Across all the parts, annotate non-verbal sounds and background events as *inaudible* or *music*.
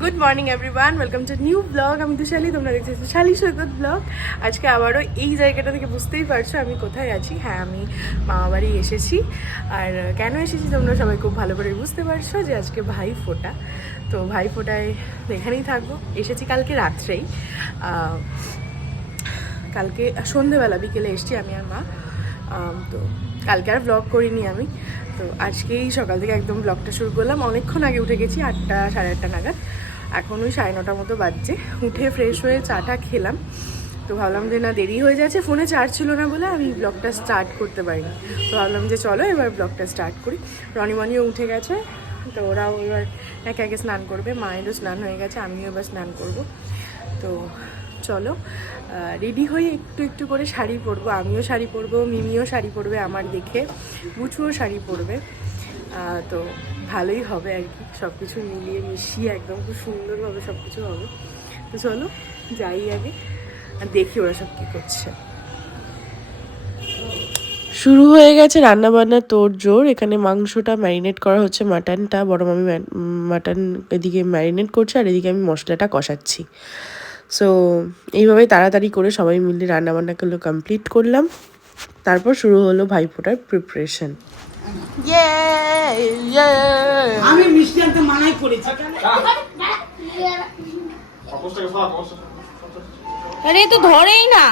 Good morning everyone welcome to new blog আমি তুষালি তোমরা দেখছ তুষালি সৈকত ব্লগ আজকে আবারও এই জায়গাটা থেকে বুঝতেই পারছ আমি কোথায় আছি। হ্যাঁ আমি মামা বাড়ি এসেছি। আর কেন এসেছি তোমরা সবাই খুব ভালো করে বুঝতে পারছ যে আজকে ভাই ফোটা। তো ভাই ফোটায় এখানেই থাকব। এসেছি কালকে রাত্রেই। কালকে সন্ধেবেলা বিকেলে এসেছি আমি আর মা। তো কালকে আর ব্লগ করিনি আমি। তো আজকেই সকাল থেকে একদম ব্লগটা শুরু করলাম। অনেকক্ষণ আগে উঠে গেছি, আটটা, সাড়ে আটটা নাগাদ। এখন ওই সাড়ে নটার মতো বাজছে। উঠে ফ্রেশ হয়ে চাটা খেলাম। তো ভাবলাম যে না, দেরি হয়ে যাচ্ছে, ফোনে চার্জ ছিল না বলে আমি ব্লগটা স্টার্ট করতে পারিনি। তো ভাবলাম যে চলো এবার ব্লগটা স্টার্ট করি। রনিমনিও উঠে গেছে, তো ওরাও এবার একে একে স্নান করবে। মায়েরও স্নান হয়ে গেছে, আমিও এবার স্নান করব। তো চলো। রেডি হয়ে একটু একটু করে শাড়ি পরবো। আমিও শাড়ি পরবো, মিমিও শাড়ি পরবে আমার দেখে। বুচুও শাড়ি পরবে। তো ভালোই হবে আর কি। সব কিছু মিলিয়ে মিশিয়ে একদম খুব সুন্দরভাবে সব কিছু হবে। তো চলো, যাই আগে। আর দেখি ওরা সব কী করছে। শুরু হয়ে গেছে রান্না বান্না তোর জোর। এখানে মাংসটা ম্যারিনেট করা হচ্ছে, মাটনটা, বড় মামি মাটন এদিকে ম্যারিনেট করছে, আর এদিকে আমি মশলাটা কষাচ্ছি। সো এইভাবে তাড়াতাড়ি করে সবাই মিলে রান্না বান্নাগুলো কমপ্লিট করলাম। তারপর শুরু হলো ভাইফোঁটার প্রিপারেশন আমি মিষ্টি আনতে মানাই করেছি। আরে তো ধরেই না।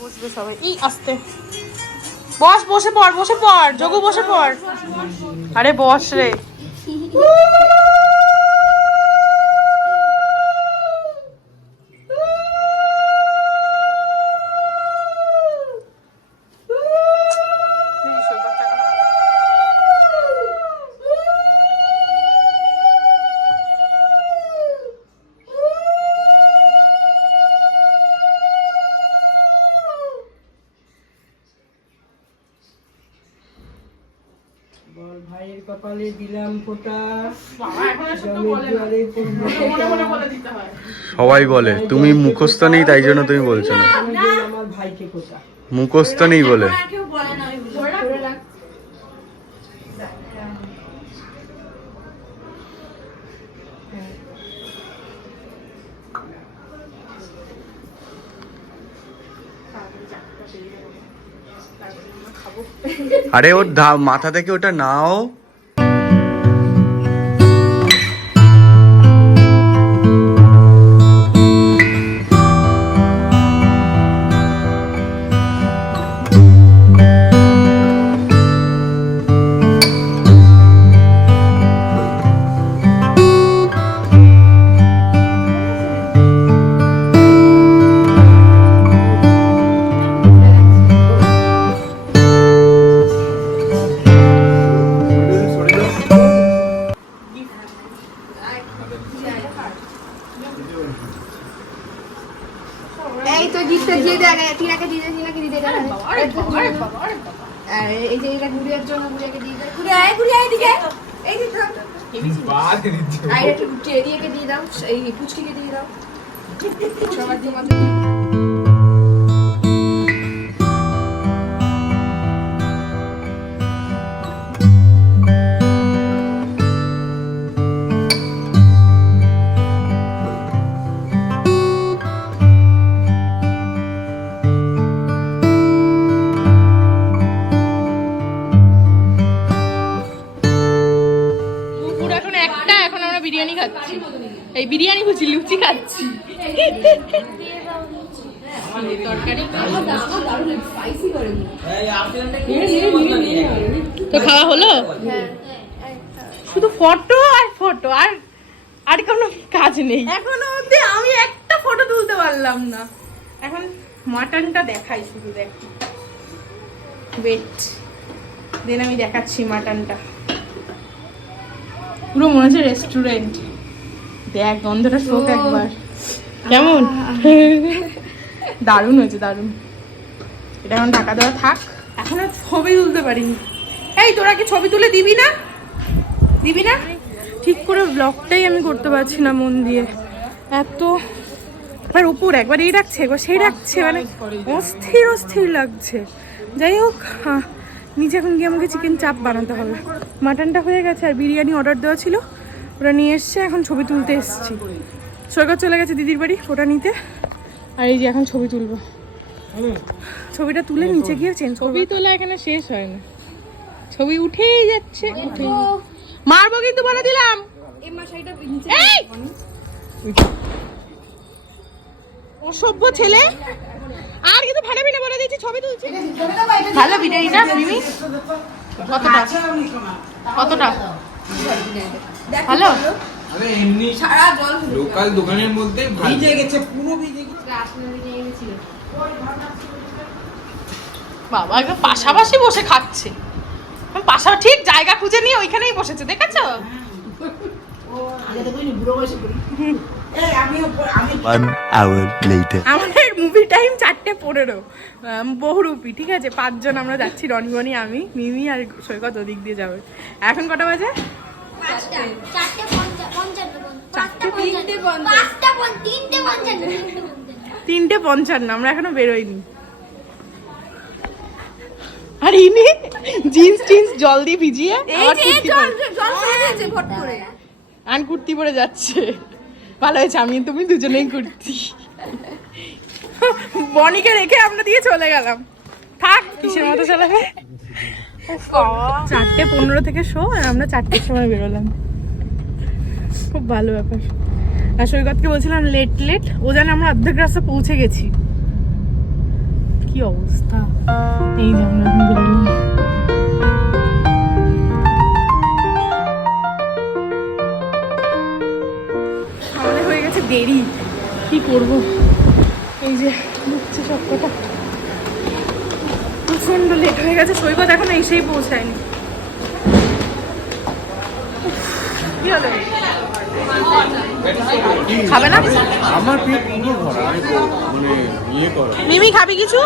বসবে সবাই। ই আস্তে। বস বসে পড় বসে পড় যোগু বসে পড়। আরে বস রে। কপালে দিলাম ফোঁটা। সবাই বলে তুমি মুখস্থ নেই তাই জন্য তুমি বলছো না। মুখস্থ নেই বলে। আরে ওর মাথা থেকে ওটা নাও। এই তো গিফটটা দিয়ে দে আগে টিনাকে দিয়ে দে টিনাকে দিয়ে দে আর এই যে এটা গুড়িয়ার জন্য গুড়িয়াকে দিয়ে দে। গুড়িয়া আয় গুড়িয়া এদিকে। এই যে থাম আর একটু টেরিয়াকে দিয়ে দাও এই পুচকিকে দিয়ে দাও। সবার তোমাদের এই বিরিয়ানি বুঝি লুচি খাচ্ছি। তো খাওয়া হলো? শুধু ফটো আর ফটো, আর আর কোনো কাজ নেই। এখনও অবধি আমি একটা ফটো তুলতে পারলাম না। এখন মাটনটা দেখাই শুধু, দেখ। ওয়েট দেন আমি দেখাচ্ছি মাটনটা। পুরো মনে হচ্ছে রেস্টুরেন্ট দেখ গন্ধটা শোক একবার। কেমন? দারুণ হয়েছে দারুণ। এটা এখন ঢাকা দেওয়া থাক। এখন আর ছবি তুলতে পারিনি। এই তোরা কি ছবি তুলে দিবি না? দিবি না? ঠিক করে ব্লগটাই আমি করতে পারছি না মন দিয়ে। এত একবার উপর একবার এই রাখছে একবার সেই রাখছে মানে অস্থির অস্থির লাগছে। যাই হোক হ্যাঁ, নিচে এখন গিয়ে আমাকে চিকেন চাপ বানাতে হবে। মাটনটা হয়ে গেছে আর বিরিয়ানি অর্ডার দেওয়া ছিল। ওরা নিয়ে এসছে এখন ছবি তুলতে এসেছি। সৈকত চলে গেছে দিদির বাড়ি ওটা নিতে। আর এই যে এখন ছবি তুলবো। ছবিটা তুলে নিচে গিয়ে চেঞ্জ ছবি তোলা এখানে শেষ হয় না ছবি উঠেই যাচ্ছে উঠেই মারবো কিন্তু বলে দিলাম! অসভ্য ছেলে। আর কিন্তু ভাড়াবি না বলে দিয়েছি ছবি তুলছি। ভালো বিরিয়ানিটা মিমি। কতটা? কতটা? ভালো আরে এমনি সারা জল লোকাল দোকানের মধ্যে ভিজে গেছে পুরো ভিজে গেছে। আসলে নিয়ে গেছিল। বাবা একদম পাশাপাশি বসে খাচ্ছে। পাশা ঠিক জায়গা খুঁজে নিয়ে ওইখানেই বসেছে দেখেছ? আগে তো কইনি বুড়ো বয়সে করি। এই আমি আমি One hour later. আমাদের মুভি টাইম চারটে পনেরো। বহুরূপী ঠিক আছে? পাঁচজন আমরা যাচ্ছি রনিবনি আমি মিমি আর সৈকত ওদিক দিয়ে যাবে। এখন কটা বাজে? তিনটে পঞ্চান্ন। আমরা এখনও বেরোইনি। আর ইনি জিন্স টিন্স জল দিয়ে ভিজিয়ে এই আবার যে কুর্তি জল পরে- জল পড়ে গেছে ফট করে। আর কুর্তি পরে যাচ্ছে। ভালো হয়েছে আমি তুমি দুজনেই কুর্তি। বনিকে রেখে আমরা দিয়ে চলে গেলাম। থাক কিসের মতো চালাবে? চারটে পনেরো থেকে শো, আর আমরা চারটের সময় বেরোলাম। খুব ভালো ব্যাপার। আর সৈকতকে বলছিলাম লেট লেট ও জানে আমরা অর্ধেক রাস্তা পৌঁছে গেছি। কি অবস্থা? এই যে আমরা বেরোলাম। দেরি। কি করব? এই যে হচ্ছে সব কথা প্রচণ্ড লেট হয়ে গেছে সৈকত এখন এসেই পৌঁছায়নি। কি হলো? খাবে না? আমার পেট পুরো ভরা আমি মানে ইয়ে করো। মিমি খাবি কিছু?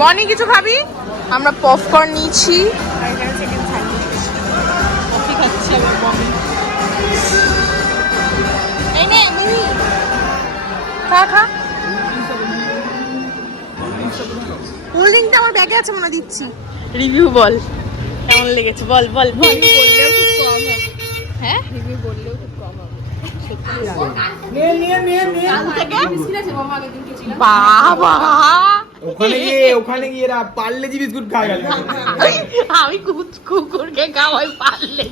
বনি কিছু খাবি? আমরা পপকর্ন নিয়েছি কফি খাচ্ছি আবার বনি। এই নে মিমি। খা খা। কোল্ড আমার ব্যাগে আছে মনে দিচ্ছি। রিভিউ বল। কেমন লেগেছে? বল বল বল। বললেও খুব কম হবে। হ্যাঁ? রিভিউ বললেও খুব কম হবে। ওখানে গিয়ে ওখানে গিয়ে এরা পার্লে জি বিস্কুট খায় গেল। আমি কুকুরকে খাওয়াই পারলে।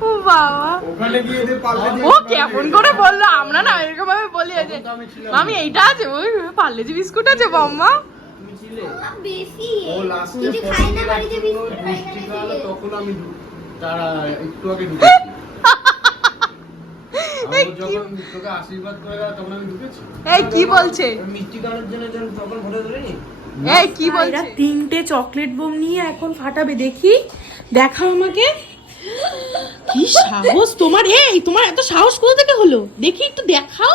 ও বাবা। ওখানে গিয়ে এদের পার্লে জি ও কেমন করে বলল? আমরা না এরকম ভাবে বলি যে আমি এইটা আছে ওই বিস্কুট আছে বম্মা? বেশি। ও লাস্টে কিছু খাই না বাড়িতে বিস্কুট খাই না মিষ্টি খাওয়ালো বেশি। তখন আমি তারা একটু আগে *laughs* ঢুকেছি। আমি যখন তোকে আশীর্বাদ করে গেল তখন আমি ঢুকেছি। এই কি বলছে? মিষ্টি খাওয়ার জন্য যখন তখন ফটো ধরেনি। এই কি বলছে? তিনটে চকলেট বোম নিয়ে এখন ফাটাবে। দেখি দেখাও আমাকে। কি সাহস তোমার? এই তোমার এত সাহস কোথা থেকে হলো? দেখি একটু দেখাও।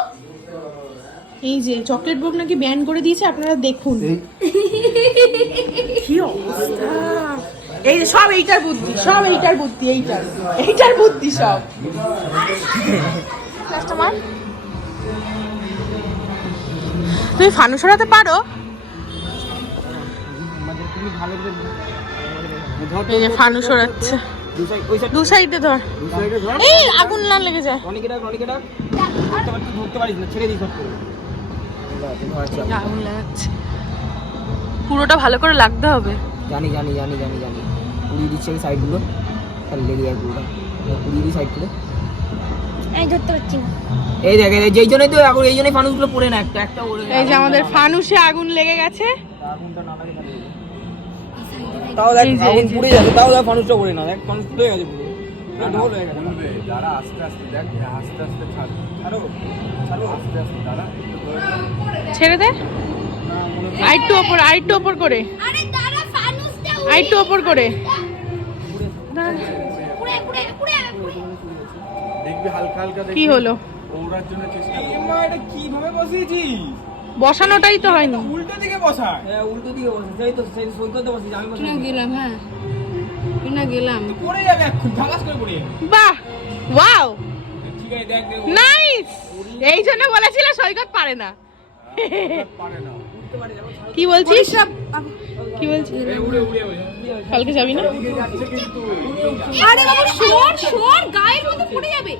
এই যে চকলেট বোম নাকি ব্যান করে দিয়েছে আপনারা দেখুন। কি অবস্থা? এই যে সব এইটার বুদ্ধি সব এইটার বুদ্ধি এইটার। এইটার বুদ্ধি সব। কাস্টমার তুমি ফানু সরাতে পারো? এই যে ফানু সরাচ্ছে। দু সাইডে ধর। এই আগুন না লেগে যায়। আগুন লাগাচ্ছে। পুরোটা ভালো করে লাগতে হবে। জানি জানি জানি জানি জানি। পুড়িয়ে দিচ্ছে এই সাইডগুলো তাহলে লেগে যায় পুরোটা। পুড়িয়ে দিই সাইডগুলো আমি ধরতে পারছি না। এই দেখ এই যেই জন্যই তো এখন এই জন্যই মানুষগুলো পড়ে না। একটা একটা এই যে আমাদের ফানুসে আগুন লেগে গেছে। তাও দেখ এই যে, এই আগুন। পুড়ে যাবে তাও দেখ মানুষটা পড়ে না দেখ মানুষ পুড়ে গেছে পুরো। হয়ে যারা আস্তে আস্তে দেখ আস্তে আস্তে ছাড় ছাড়ো ছাড়ো আস্তে আস্তে তারা ছেড়ে দে। আইটু ওপর আইটু ওপর করে। আরে আইটু ওপর করে। কি হলো? ওড়ার জন্য চেষ্টা কীভাবে বসিয়েছিস? বসানোটাই তো হয়নি। উল্টো দিকে বসায়। হ্যাঁ উল্টো দিকে বসে সেই তো সেই সৈকতে বসেছি আমি বসে গেলাম হ্যাঁ। কিনা গেলাম। পড়ে যাবে এখন ঝালাস করে পড়ে যাবে। বাহ! ওয়াও! ঠিক আছে দেখ দেখ নাইস! এই জন্য বলেছিল সৈকত পারে না। পারে না। কি বলছিস? কি বলছিস? কালকে যাবি না? আরে বাবা শোন শোন গায়ের মধ্যে পড়ে যাবে।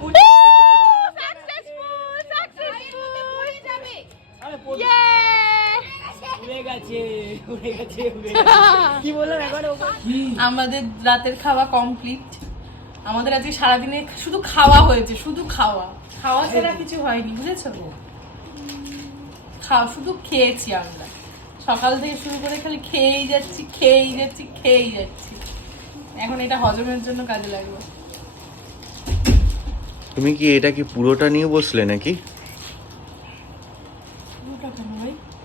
*laughs* আমাদের রাতের খাওয়া কমপ্লিট আমাদের আজকে সারাদিনে শুধু খাওয়া হয়েছে শুধু খাওয়া। খাওয়া ছাড়া কিছু হয়নি বুঝেছ? খাওয়া শুধু খেয়েছি আমরা। সকাল থেকে শুরু করে খালি খেয়েই যাচ্ছি খেয়েই যাচ্ছি খেয়েই যাচ্ছি। এখন এটা হজমের জন্য কাজে লাগবে। তুমি কি এটা কি পুরোটা নিয়ে বসলে নাকি?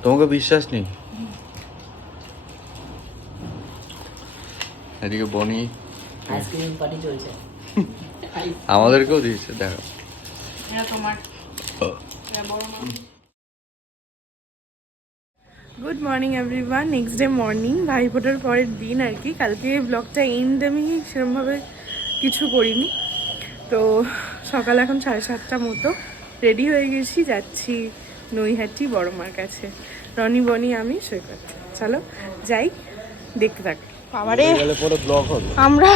তোমাকে বিশ্বাস নেই? এদিকে বনি। আইসক্রিম পার্টি চলছে। আমাদেরকেও দিয়েছে দেখো। এটা তোমার। এটা বড় মা। Good morning everyone next day morning ভাই ফোটার পরের দিন আর কি। কালকে ব্লগটা এন্ড আমি সেরকমভাবে কিছু করিনি। তো সকাল এখন সাড়ে সাতটা মতো। রেডি হয়ে গেছি যাচ্ছি নৈহাটি বড় মার কাছে। রনি বনি আমি সৈকত। চলো যাই দেখতে থাক। বাবারে। আমরা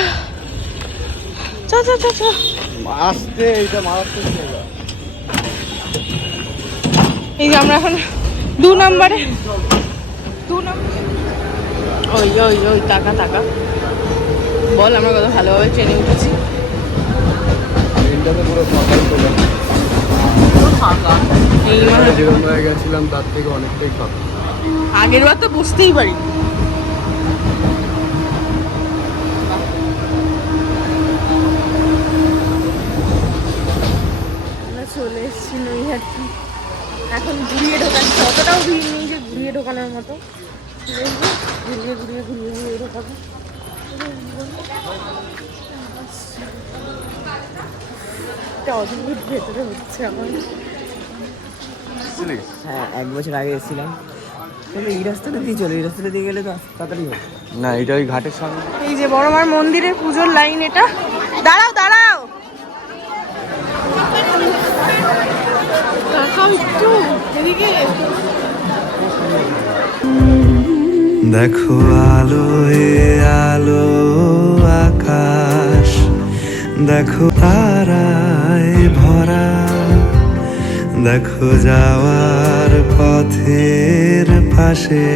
আসতে এইটা মারাত্মক এই যে আমরা এখন দু নম্বরে দু নম্বরে ওই ওই ওই টাকা টাকা। বল আমরা কত ভালোভাবে ট্রেনে উঠেছি। ট্রেনটাতে পুরো ফাঁকাই তোলা এই যেরকম জায়গায় গেছিলাম তার থেকে অনেকটাই ফাঁকা। আগের বার তো বুঝতেই পারি আমরা চলে এসেছি নৈহাটি এখন ঘুরিয়ে ঢোকান অতটাও ভিড় নেই যে ঘুরিয়ে ঢোকানোর মতো। এই ঘুরিয়ে ঘুরিয়ে ঘুরিয়ে ঘুরিয়ে ঢোকাবো। একটা অদ্ভুত ভেতরে হচ্ছে আমার। হ্যাঁ এক বছর আগে এসেছিলাম। তবে এই রাস্তাটা দিয়ে চলো এই রাস্তাটা দিয়ে গেলে তো তাড়াতাড়ি হবে। না এটা ওই ঘাটের সামনে। এই যে বড়মার মন্দিরের পুজোর লাইন এটা। দাঁড়াও। দেখো আলো আলো আকাশ। দেখো তারায় ভরা। দেখো যাওয়ার পথের পাশে।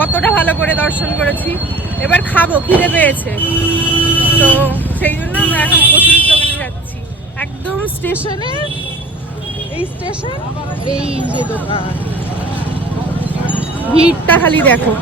কতটা ভালো করে দর্শন করেছি। এবার খাব, খিদে পেয়েছে। তো সেই জন্য আমরা এখন কচুরির দোকানে যাচ্ছি। একদম স্টেশনে, এই স্টেশন, এই যে দোকান। ভিড়টা খালি দেখো।